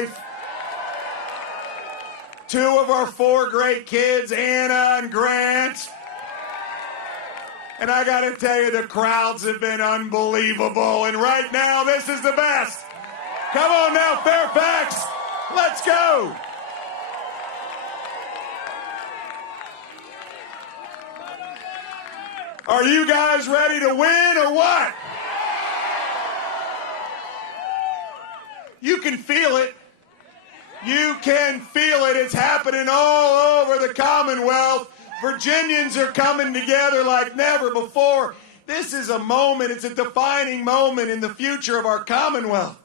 wife, 2 of our 4 great kids, Anna and Grant. And I gotta tell you, the crowds have been unbelievable. And right now, this is the best. Come on now, Fairfax, let's go. Are you guys ready to win or what? You can feel it. You can feel it. It's happening all over the Commonwealth. Virginians are coming together like never before. This is a moment, it's a defining moment in the future of our Commonwealth.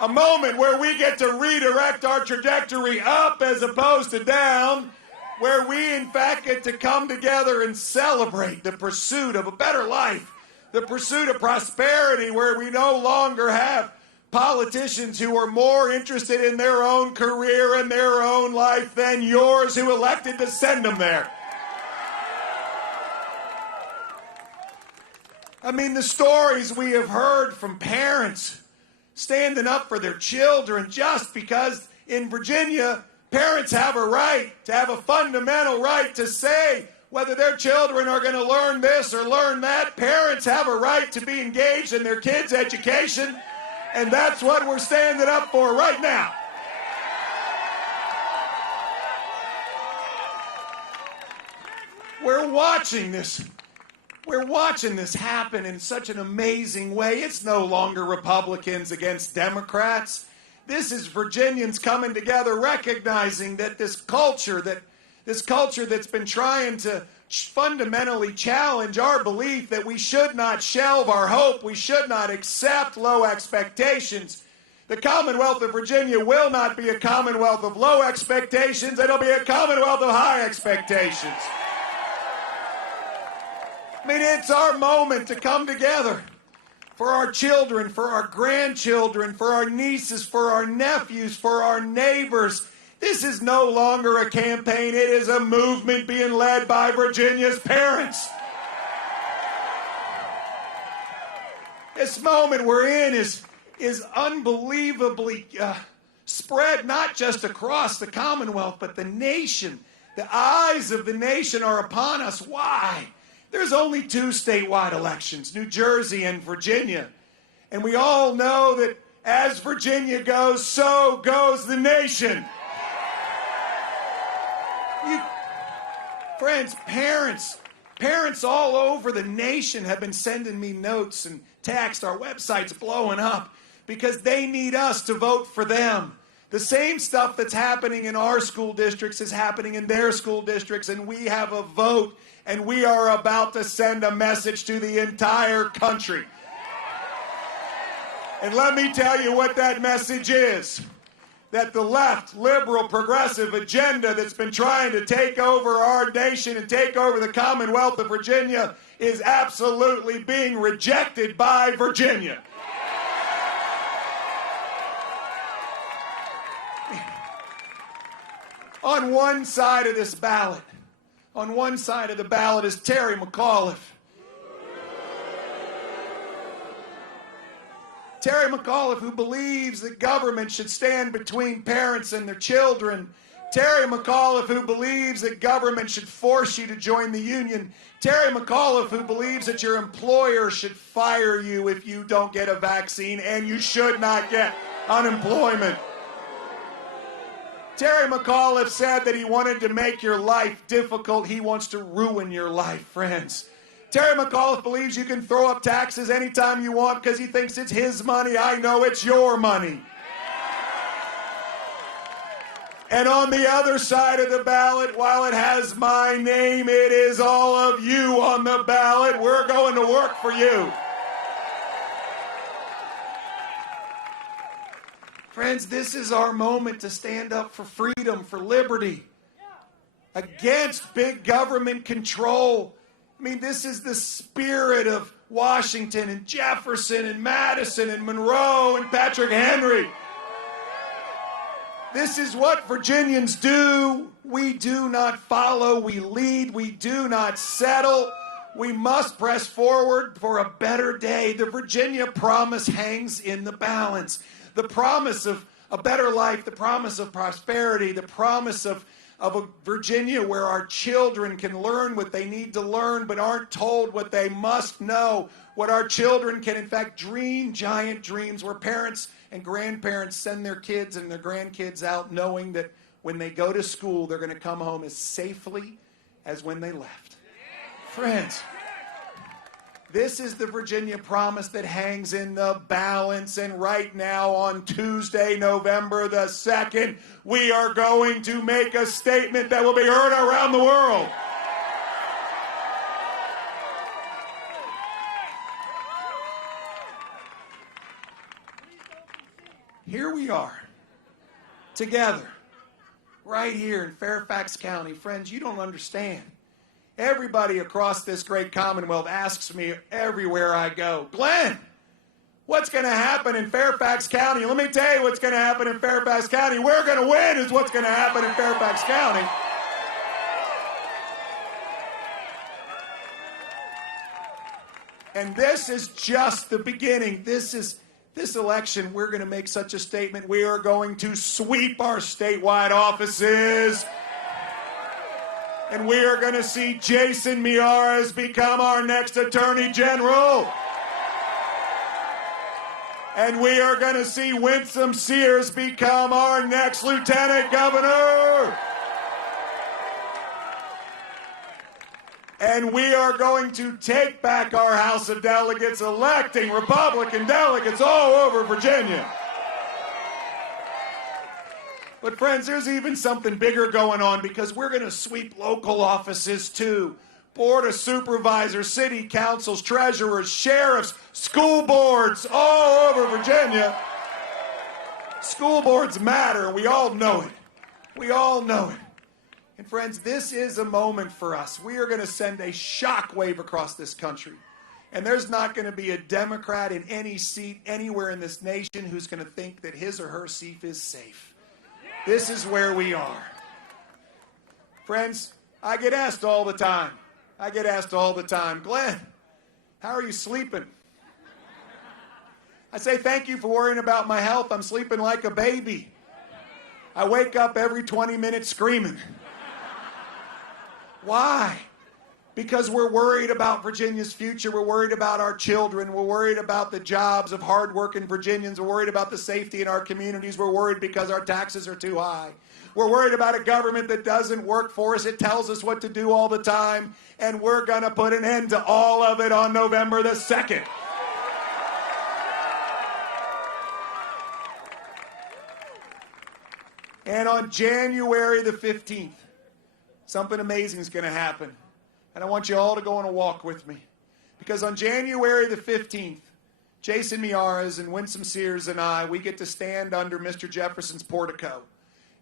A moment where we get to redirect our trajectory up as opposed to down, where we in fact get to come together and celebrate the pursuit of a better life, the pursuit of prosperity, where we no longer have politicians who are more interested in their own career and their own life than yours who elected to send them there. I mean, the stories we have heard from parents standing up for their children just because in Virginia, parents have a right to have a fundamental right to say whether their children are going to learn this or learn that. Parents have a right to be engaged in their kids' education, and that's what we're standing up for right now. We're watching this. We're watching this happen in such an amazing way. It's no longer Republicans against Democrats. This is Virginians coming together, recognizing that this culture that's been trying to fundamentally challenge our belief that we should not shelve our hope, we should not accept low expectations. The Commonwealth of Virginia will not be a Commonwealth of low expectations. It'll be a Commonwealth of high expectations. I mean, it's our moment to come together for our children, for our grandchildren, for our nieces, for our nephews, for our neighbors. This is no longer a campaign. It is a movement being led by Virginia's parents. This moment we're in is unbelievably spread not just across the Commonwealth, but the nation. The eyes of the nation are upon us. Why? There's only 2 statewide elections, New Jersey and Virginia. And we all know that as Virginia goes, so goes the nation. Friends, parents all over the nation have been sending me notes and texts. Our website's blowing up because they need us to vote for them. The same stuff that's happening in our school districts is happening in their school districts, and we have a vote, and we are about to send a message to the entire country. And let me tell you what that message is. That the left, liberal, progressive agenda that's been trying to take over our nation and take over the Commonwealth of Virginia is absolutely being rejected by Virginia. On one side of this ballot, on one side of the ballot is Terry McAuliffe. Terry McAuliffe, who believes that government should stand between parents and their children. Terry McAuliffe, who believes that government should force you to join the union. Terry McAuliffe, who believes that your employer should fire you if you don't get a vaccine and you should not get unemployment. Terry McAuliffe said that he wanted to make your life difficult. He wants to ruin your life, friends. Terry McAuliffe believes you can throw up taxes anytime you want because he thinks it's his money. I know it's your money. And on the other side of the ballot, while it has my name, it is all of you on the ballot. We're going to work for you. Friends, this is our moment to stand up for freedom, for liberty, against big government control. I mean, this is the spirit of Washington and Jefferson and Madison and Monroe and Patrick Henry. This is what Virginians do. We do not follow, we lead, we do not settle. We must press forward for a better day. The Virginia promise hangs in the balance. The promise of a better life, the promise of prosperity, the promise of a Virginia where our children can learn what they need to learn but aren't told what they must know, what our children can in fact dream giant dreams, where parents and grandparents send their kids and their grandkids out knowing that when they go to school, they're going to come home as safely as when they left. Friends, this is the Virginia promise that hangs in the balance, and right now on Tuesday, November the 2nd, we are going to make a statement that will be heard around the world. Here we are, together, right here in Fairfax County. Friends, you don't understand. Everybody across this great Commonwealth asks me everywhere I go, Glenn, what's going to happen in Fairfax County? Let me tell you what's going to happen in Fairfax County. We're going to win is what's going to happen in Fairfax County. And this is just the beginning. This election, we're going to make such a statement. We are going to sweep our statewide offices. And we are going to see Jason Miyares become our next Attorney General. And we are going to see Winsome Sears become our next Lieutenant Governor. And we are going to take back our House of Delegates, electing Republican delegates all over Virginia. But friends, there's even something bigger going on, because we're going to sweep local offices too. Board of Supervisors, city councils, treasurers, sheriffs, school boards all over Virginia. School boards matter. We all know it. We all know it. And friends, this is a moment for us. We are going to send a shockwave across this country. And there's not going to be a Democrat in any seat anywhere in this nation who's going to think that his or her seat is safe. This is where we are. Friends, I get asked all the time. Glenn, how are you sleeping? I say, thank you for worrying about my health. I'm sleeping like a baby. I wake up every 20 minutes screaming. Why? Because we're worried about Virginia's future. We're worried about our children. We're worried about the jobs of hardworking Virginians. We're worried about the safety in our communities. We're worried because our taxes are too high. We're worried about a government that doesn't work for us. It tells us what to do all the time. And we're going to put an end to all of it on November the 2nd. And on January the 15th, something amazing is going to happen. And I want you all to go on a walk with me. Because on January the 15th, Jason Miyares and Winsome Sears and I, we get to stand under Mr. Jefferson's portico.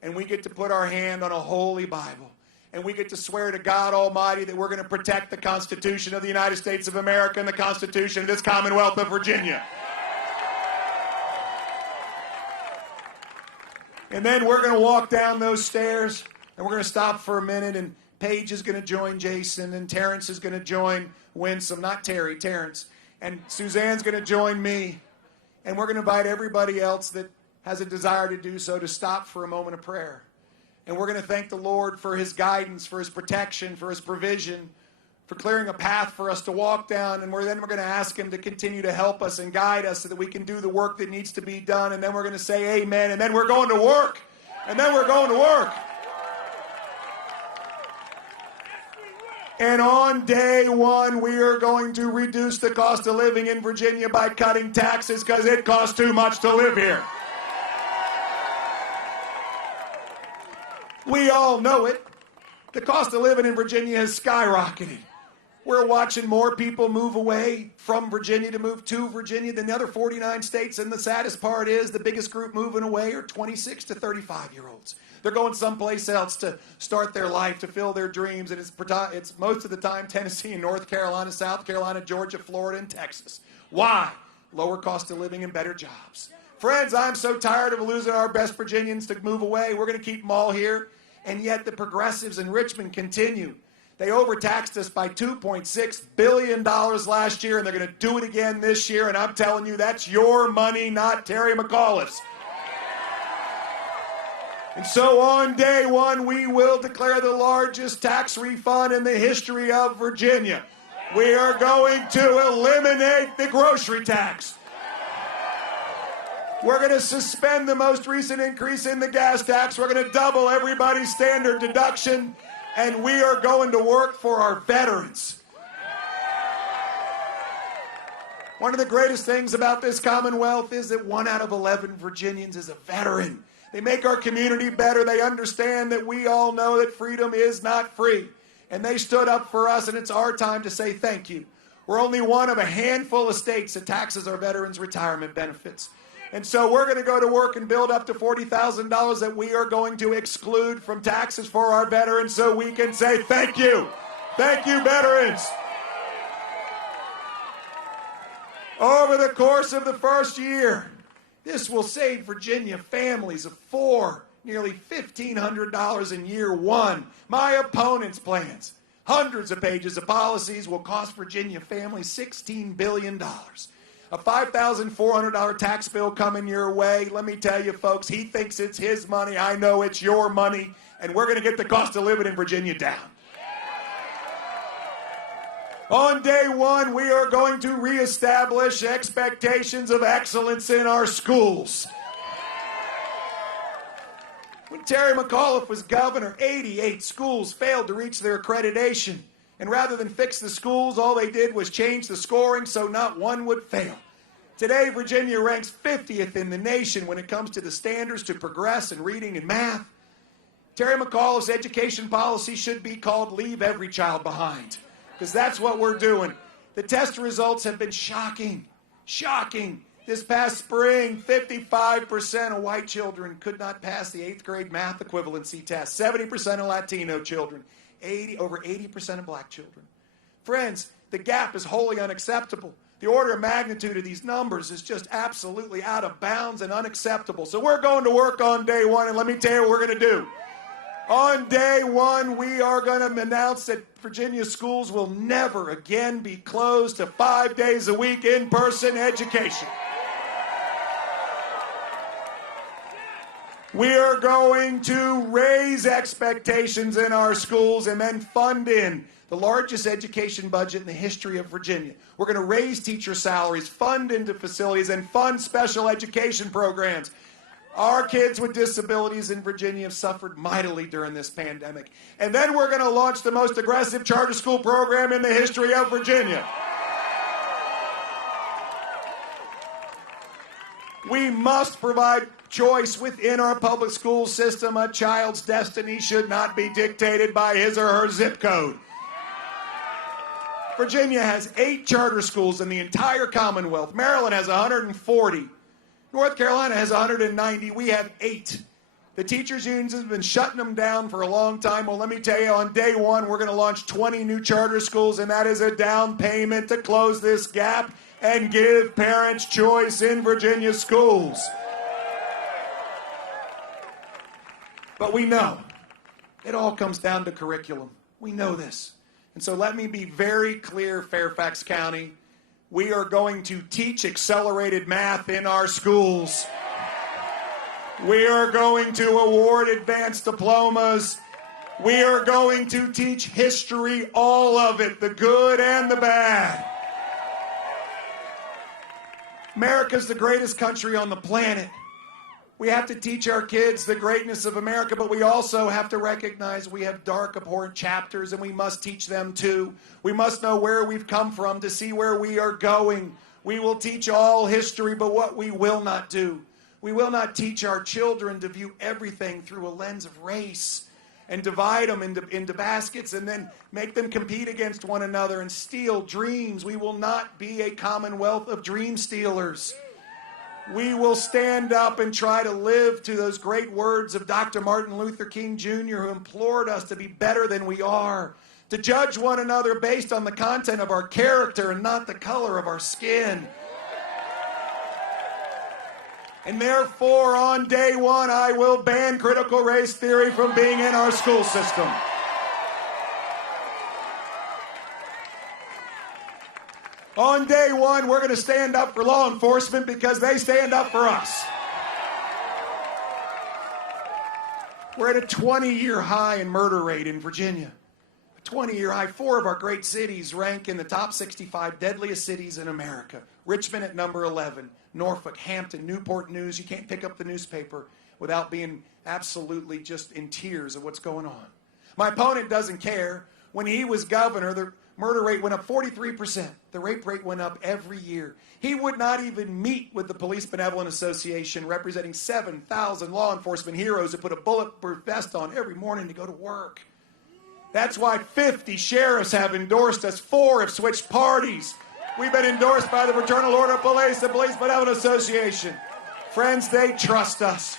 And we get to put our hand on a holy Bible. And we get to swear to God Almighty that we're going to protect the Constitution of the United States of America and the Constitution of this Commonwealth of Virginia. And then we're going to walk down those stairs, and we're going to stop for a minute, and Paige is going to join Jason, and Terrence is going to join Winsome, not Terry, Terrence. And Suzanne's going to join me. And we're going to invite everybody else that has a desire to do so to stop for a moment of prayer. And we're going to thank the Lord for his guidance, for his protection, for his provision, for clearing a path for us to walk down. And then we're going to ask him to continue to help us and guide us so that we can do the work that needs to be done. And then we're going to say amen. And then we're going to work. And then we're going to work. And on day one, we are going to reduce the cost of living in Virginia by cutting taxes, because it costs too much to live here. We all know it. The cost of living in Virginia has skyrocketed. We're watching more people move away from Virginia to move to Virginia than the other 49 states. And the saddest part is the biggest group moving away are 26 to 35-year-olds. They're going someplace else to start their life, to fill their dreams. And it's most of the time Tennessee and North Carolina, South Carolina, Georgia, Florida, and Texas. Why? Lower cost of living and better jobs. Friends, I'm so tired of losing our best Virginians to move away. We're going to keep them all here. And yet the progressives in Richmond continue. They overtaxed us by $2.6 billion last year, and they're going to do it again this year. And I'm telling you, that's your money, not Terry McAuliffe's. And so on day one, we will declare the largest tax refund in the history of Virginia. We are going to eliminate the grocery tax. We're going to suspend the most recent increase in the gas tax. We're going to double everybody's standard deduction. And we are going to work for our veterans. One of the greatest things about this Commonwealth is that 1 out of 11 Virginians is a veteran. They make our community better. They understand that we all know that freedom is not free. And they stood up for us, and it's our time to say thank you. We're only one of a handful of states that taxes our veterans' retirement benefits. And so we're going to go to work and build up to $40,000 that we are going to exclude from taxes for our veterans so we can say thank you. Thank you, veterans. Over the course of the first year, this will save Virginia families of 4 nearly $1,500 in year one. My opponent's plans, hundreds of pages of policies, will cost Virginia families $16 billion. A $5,400 tax bill coming your way. Let me tell you, folks, he thinks it's his money. I know it's your money. And we're going to get the cost of living in Virginia down. On day one, we are going to reestablish expectations of excellence in our schools. When Terry McAuliffe was governor, 88 schools failed to reach their accreditation. And rather than fix the schools, all they did was change the scoring so not one would fail. Today, Virginia ranks 50th in the nation when it comes to the standards to progress in reading and math. Terry McAuliffe's education policy should be called Leave Every Child Behind, because that's what we're doing. The test results have been shocking. Shocking. This past spring, 55% of white children could not pass the 8th grade math equivalency test. 70% of Latino children. Over 80% of black children. Friends, the gap is wholly unacceptable. The order of magnitude of these numbers is just absolutely out of bounds and unacceptable. So we're going to work on day one, and let me tell you what we're going to do. On day one, we are going to announce that Virginia schools will never again be closed to 5 days a week in-person education. We are going to raise expectations in our schools and then fund in the largest education budget in the history of Virginia. We're going to raise teacher salaries, fund into facilities, and fund special education programs. Our kids with disabilities in Virginia have suffered mightily during this pandemic. And then we're going to launch the most aggressive charter school program in the history of Virginia. We must provide choice within our public school system. A child's destiny should not be dictated by his or her zip code. Virginia has 8 charter schools in the entire Commonwealth. Maryland has 140. North Carolina has 190. We have 8. The teachers' unions have been shutting them down for a long time. Well, let me tell you, on day one, we're going to launch 20 new charter schools, and that is a down payment to close this gap and give parents choice in Virginia schools. But we know it all comes down to curriculum. We know this. And so let me be very clear, Fairfax County. We are going to teach accelerated math in our schools. We are going to award advanced diplomas. We are going to teach history, all of it, the good and the bad. America's the greatest country on the planet. We have to teach our kids the greatness of America, but we also have to recognize we have dark, abhorrent chapters, and we must teach them too. We must know where we've come from to see where we are going. We will teach all history, but what we will not do, we will not teach our children to view everything through a lens of race and divide them into baskets and then make them compete against one another and steal dreams. We will not be a commonwealth of dream stealers. We will stand up and try to live to those great words of Dr. Martin Luther King Jr., who implored us to be better than we are, to judge one another based on the content of our character and not the color of our skin. And therefore, on day one, I will ban critical race theory from being in our school system. On day one, we're going to stand up for law enforcement because they stand up for us. We're at a 20-year high in murder rate in Virginia. A 20-year high. 4 of our great cities rank in the top 65 deadliest cities in America. Richmond at number 11. Norfolk, Hampton, Newport News. You can't pick up the newspaper without being absolutely just in tears of what's going on. My opponent doesn't care. When he was governor, the murder rate went up 43%. The rape rate went up every year. He would not even meet with the Police Benevolent Association, representing 7,000 law enforcement heroes who put a bulletproof vest on every morning to go to work. That's why 50 sheriffs have endorsed us. 4 have switched parties. We've been endorsed by the Fraternal Order of Police, the Police Benevolent Association. Friends, they trust us.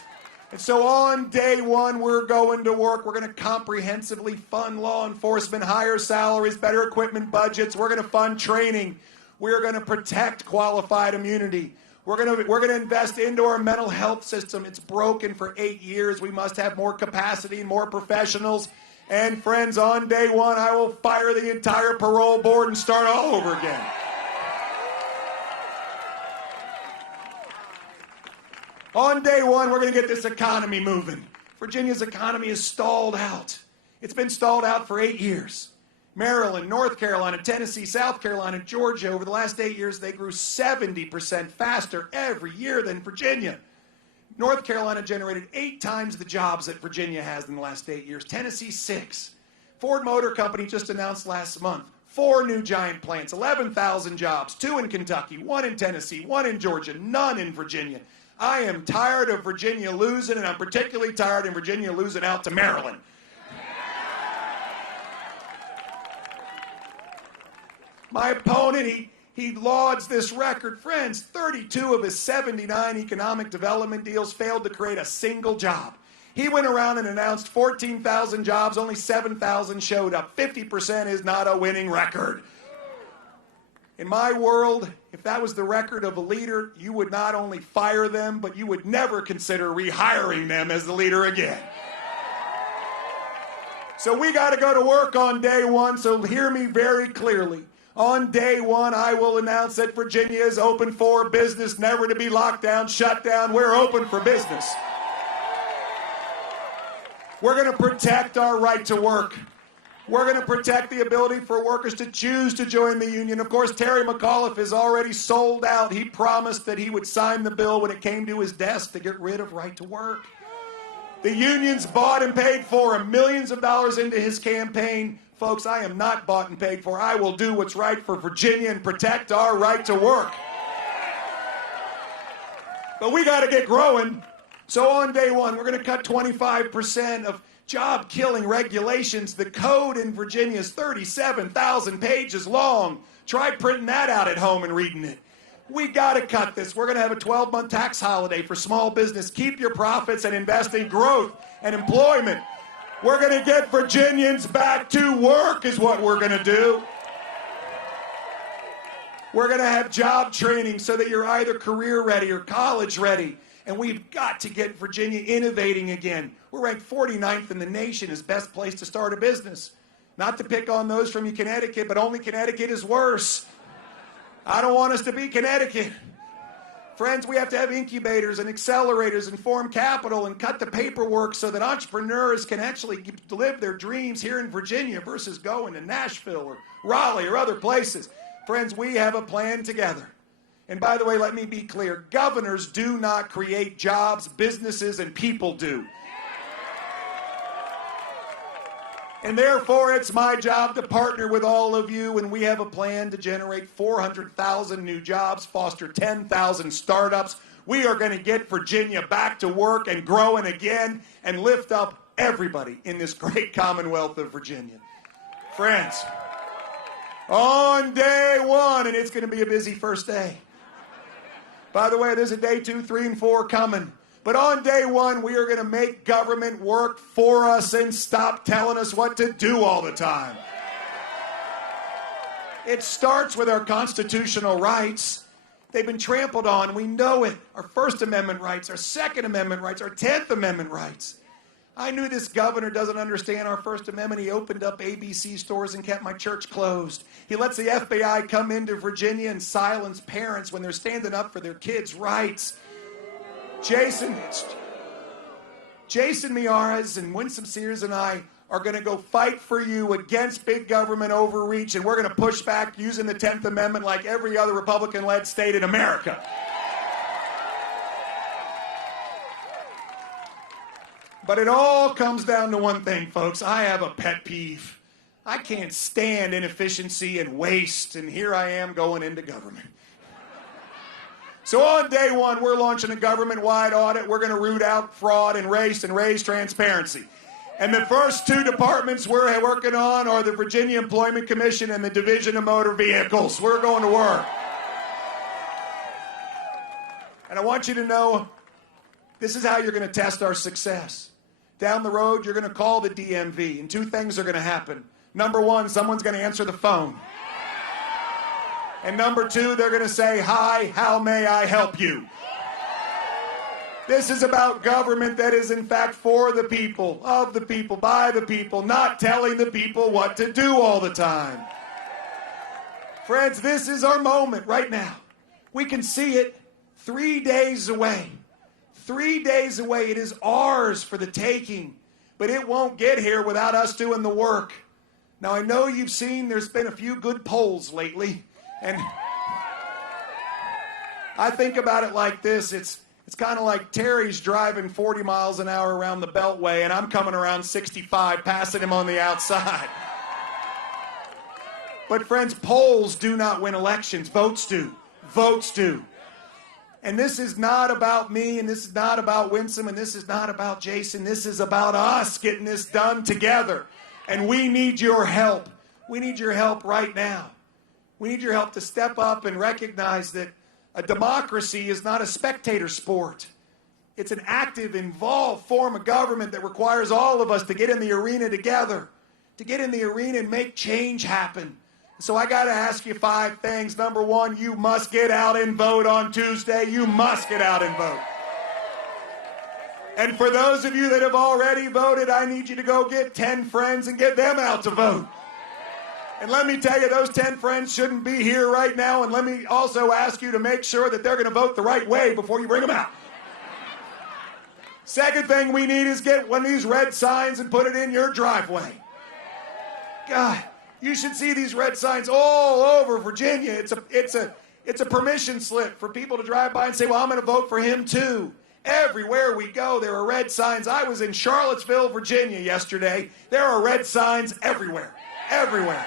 And so on day one, we're going to work. We're going to comprehensively fund law enforcement, higher salaries, better equipment budgets. We're going to fund training. We're going to protect qualified immunity. We're going to invest into our mental health system. It's broken for 8 years. We must have more capacity and more professionals. And friends, on day one, I will fire the entire parole board and start all over again. On day one, we're going to get this economy moving. Virginia's economy is stalled out. It's been stalled out for 8 years. Maryland, North Carolina, Tennessee, South Carolina, Georgia, over the last 8 years, they grew 70% faster every year than Virginia. North Carolina generated 8 times the jobs that Virginia has in the last 8 years. Tennessee, 6. Ford Motor Company just announced last month 4 new giant plants, 11,000 jobs, 2 in Kentucky, 1 in Tennessee, 1 in Georgia, none in Virginia. I am tired of Virginia losing, and I'm particularly tired of Virginia losing out to Maryland. My opponent, he lauds this record. Friends, 32 of his 79 economic development deals failed to create a single job. He went around and announced 14,000 jobs, only 7,000 showed up. 50% is not a winning record. In my world, if that was the record of a leader, you would not only fire them, but you would never consider rehiring them as the leader again. So we got to go to work on day one, so hear me very clearly. On day one, I will announce that Virginia is open for business, never to be locked down, shut down. We're open for business. We're going to protect our right to work. We're going to protect the ability for workers to choose to join the union. Of course, Terry McAuliffe is already sold out. He promised that he would sign the bill when it came to his desk to get rid of right to work. The unions bought and paid for him, millions of dollars into his campaign. Folks, I am not bought and paid for. I will do what's right for Virginia and protect our right to work. But we got to get growing. So on day one, we're going to cut 25% of job-killing regulations. The code in Virginia is 37,000 pages long. Try printing that out at home and reading it. We got to cut this. We're going to have a 12-month tax holiday for small business. Keep your profits and invest in growth and employment. We're going to get Virginians back to work is what we're going to do. We're going to have job training so that you're either career ready or college ready. And we've got to get Virginia innovating again. We're ranked 49th in the nation as best place to start a business. Not to pick on those from Connecticut, but only Connecticut is worse. I don't want us to be Connecticut. Friends, we have to have incubators and accelerators and form capital and cut the paperwork so that entrepreneurs can actually live their dreams here in Virginia versus going to Nashville or Raleigh or other places. Friends, we have a plan together. And by the way, let me be clear. Governors do not create jobs, businesses, and people do. And therefore, it's my job to partner with all of you, and we have a plan to generate 400,000 new jobs, foster 10,000 startups. We are going to get Virginia back to work and growing again and lift up everybody in this great Commonwealth of Virginia. Friends, on day one, and it's going to be a busy first day. By the way, there's a day 2, 3, and 4 coming. But on day one, we are going to make government work for us and stop telling us what to do all the time. It starts with our constitutional rights. They've been trampled on. We know it. Our First Amendment rights, our Second Amendment rights, our 10th Amendment rights. I knew this governor doesn't understand our First Amendment. He opened up ABC stores and kept my church closed. He lets the FBI come into Virginia and silence parents when they're standing up for their kids' rights. Jason, Jason Miyares and Winsome Sears and I are going to go fight for you against big government overreach, and we're going to push back using the 10th Amendment like every other Republican-led state in America. But it all comes down to one thing, folks. I have a pet peeve. I can't stand inefficiency and waste, and here I am going into government. So on day one, we're launching a government-wide audit. We're going to root out fraud and race and raise transparency. And the first two departments we're working on are the Virginia Employment Commission and the Division of Motor Vehicles. We're going to work. And I want you to know, this is how you're going to test our success. Down the road, you're going to call the DMV, and two things are going to happen. Number one, someone's going to answer the phone. And number two, they're going to say, "Hi, how may I help you?" This is about government that is in fact for the people, of the people, by the people, not telling the people what to do all the time. Friends, this is our moment right now. We can see it 3 days away. 3 days away. It is ours for the taking, but it won't get here without us doing the work. Now, I know you've seen there's been a few good polls lately. And I think about it like this. It's kind of like Terry's driving 40 miles an hour around the Beltway, and I'm coming around 65, passing him on the outside. But friends, polls do not win elections. Votes do. Votes do. And this is not about me, and this is not about Winsome, and this is not about Jason. This is about us getting this done together. And we need your help. We need your help right now. We need your help to step up and recognize that a democracy is not a spectator sport. It's an active, involved form of government that requires all of us to get in the arena together, to get in the arena and make change happen. So I got to ask you 5 things. Number one, you must get out and vote on Tuesday. You must get out and vote. And for those of you that have already voted, I need you to go get 10 friends and get them out to vote. And let me tell you, those 10 friends shouldn't be here right now. And let me also ask you to make sure that they're going to vote the right way before you bring them out. Second thing we need is get one of these red signs and put it in your driveway. God, you should see these red signs all over Virginia. It's a permission slip for people to drive by and say, well, I'm going to vote for him too. Everywhere we go, there are red signs. I was in Charlottesville, Virginia yesterday. There are red signs everywhere. Everywhere.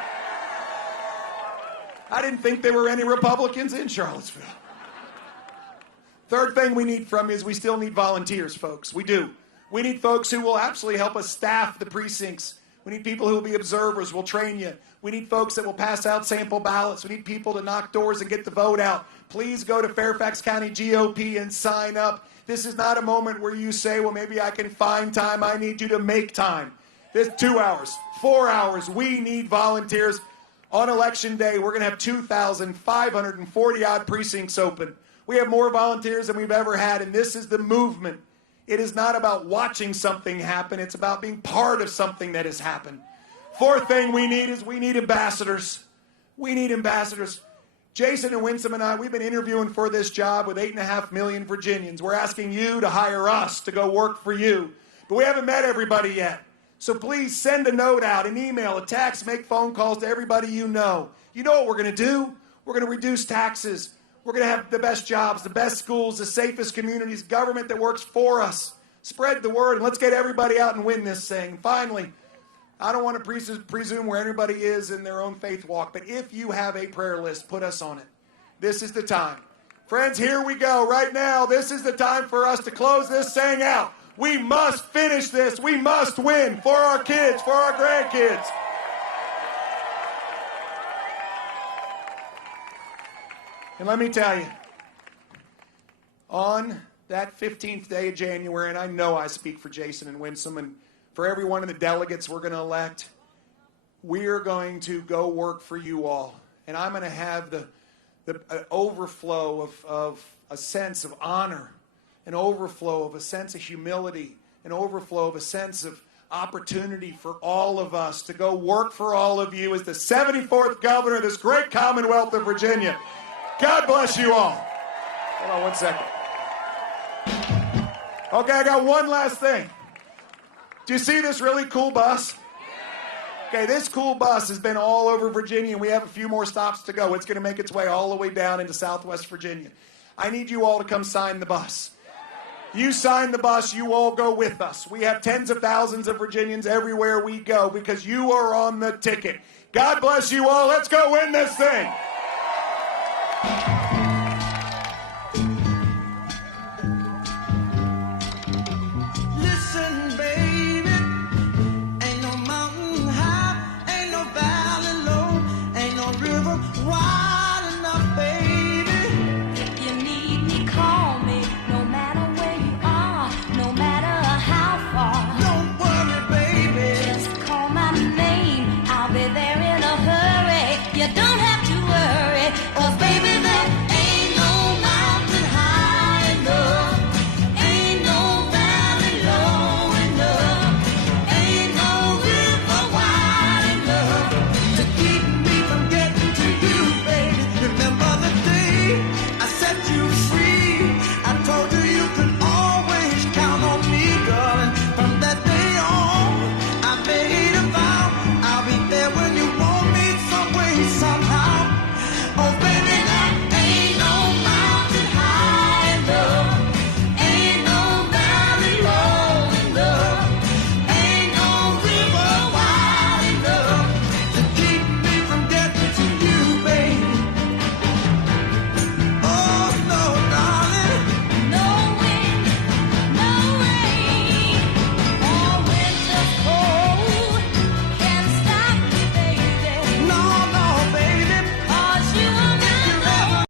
I didn't think there were any Republicans in Charlottesville. Third thing we need from you is we still need volunteers, folks. We do. We need folks who will absolutely help us staff the precincts. We need people who will be observers. We'll train you. We need folks that will pass out sample ballots. We need people to knock doors and get the vote out. Please go to Fairfax County GOP and sign up. This is not a moment where you say, well, maybe I can find time. I need you to make time. This 2 hours, 4 hours. We need volunteers. On Election Day, we're going to have 2,540-odd precincts open. We have more volunteers than we've ever had, and this is the movement. It is not about watching something happen. It's about being part of something that has happened. Fourth thing we need is we need ambassadors. We need ambassadors. Jason and Winsome and I, we've been interviewing for this job with 8.5 million Virginians. We're asking you to hire us to go work for you. But we haven't met everybody yet. So please send a note out, an email, a text, make phone calls to everybody you know. You know what we're going to do? We're going to reduce taxes. We're going to have the best jobs, the best schools, the safest communities, government that works for us. Spread the word, and let's get everybody out and win this thing. Finally, I don't want to presume where everybody is in their own faith walk, but if you have a prayer list, put us on it. This is the time. Friends, here we go. Right now, this is the time for us to close this thing out. We must finish this. We must win for our kids, for our grandkids. And let me tell you, on that 15th day of January, and I know I speak for Jason and Winsome and for every one of the delegates we're going to elect, we're going to go work for you all. And I'm going to have the overflow of a sense of honor, an overflow of a sense of humility, an overflow of a sense of opportunity for all of us to go work for all of you as the 74th governor of this great Commonwealth of Virginia. God bless you all. Hold on one second. Okay, I got one last thing. Do you see this really cool bus? Okay, this cool bus has been all over Virginia, and we have a few more stops to go. It's going to make its way all the way down into Southwest Virginia. I need you all to come sign the bus. You sign the bus, you all go with us. We have tens of thousands of Virginians everywhere we go because you are on the ticket. God bless you all. Let's go win this thing.